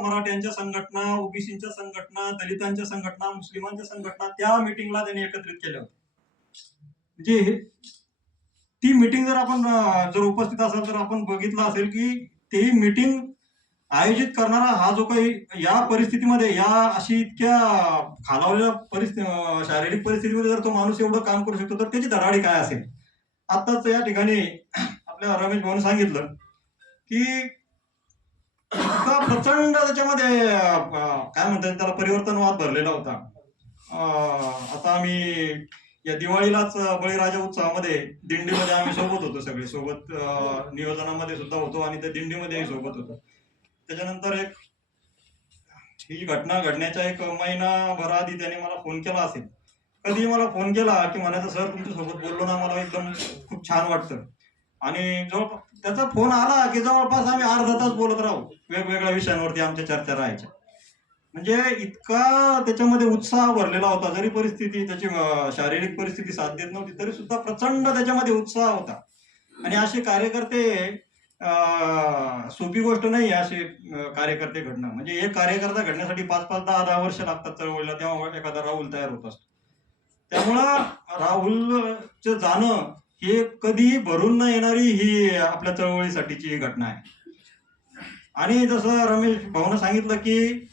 मराठ्यांच्या संघटना, ओबीसीच्या संघटना, दलितांच्या संघटना, मुस्लिमांच्या संघटना त्या मीटिंगला त्यांनी एकत्रित केल्या होत्या. म्हणजे ती मीटिंग जर आपण जर उपस्थित असाल तर आपण बघितलं असेल की ती मीटिंग आयोजित करणारा हा जो काही या परिस्थितीमध्ये, या अशी इतक्या खालावलेल्या शारीरिक परिस्थितीमध्ये जर तो माणूस एवढं काम करू शकतो तर त्याची धडाडी काय असेल. आताच या ठिकाणी आपल्या रमेश भाऊने सांगितलं की इतका प्रचंड त्याच्यामध्ये काय म्हणतात त्याला परिवर्तनवाद भरलेला होता. आता आम्ही या दिवाळीलाच बळीराजा उत्सवामध्ये दिंडीमध्ये आम्ही सोबत होतो, सगळे सोबत नियोजनामध्ये सुद्धा होतो आणि त्या दिंडीमध्येही सोबत होतो. त्याच्यानंतर एक ही घटना घडण्याच्या एक महिनाभर आधी त्याने मला फोन केला असेल. कधी मला फोन केला की म्हणायचं सर तुमच्यासोबत बोललो ना मला एकदम खूप छान वाटतं. आणि त्याचा फोन आला की जवळपास आम्ही अर्धा तास बोलत राहू, वेगवेगळ्या विषयांवरती आमच्या चर्चा राहायच्या. म्हणजे इतका त्याच्यामध्ये उत्साह भरलेला होता, जरी परिस्थिती त्याची शारीरिक परिस्थिती साथ देत नव्हती तरी सुद्धा प्रचंड त्याच्यामध्ये उत्साह होता. आणि असे कार्यकर्ते सोपी गोष्ट नाही असे कार्यकर्ते घडणं. म्हणजे एक कार्यकर्ता घडण्यासाठी 5-5, 10-10 वर्ष लागतात चळवळीला, तेव्हा एखादा राहुल तयार होत असतो. त्यामुळं राहुलचं जाणं हे कधीही भरून न येणारी ही आपल्या चळवळीसाठीची घटना आहे. आणि जसं रमेश भाऊनं सांगितलं की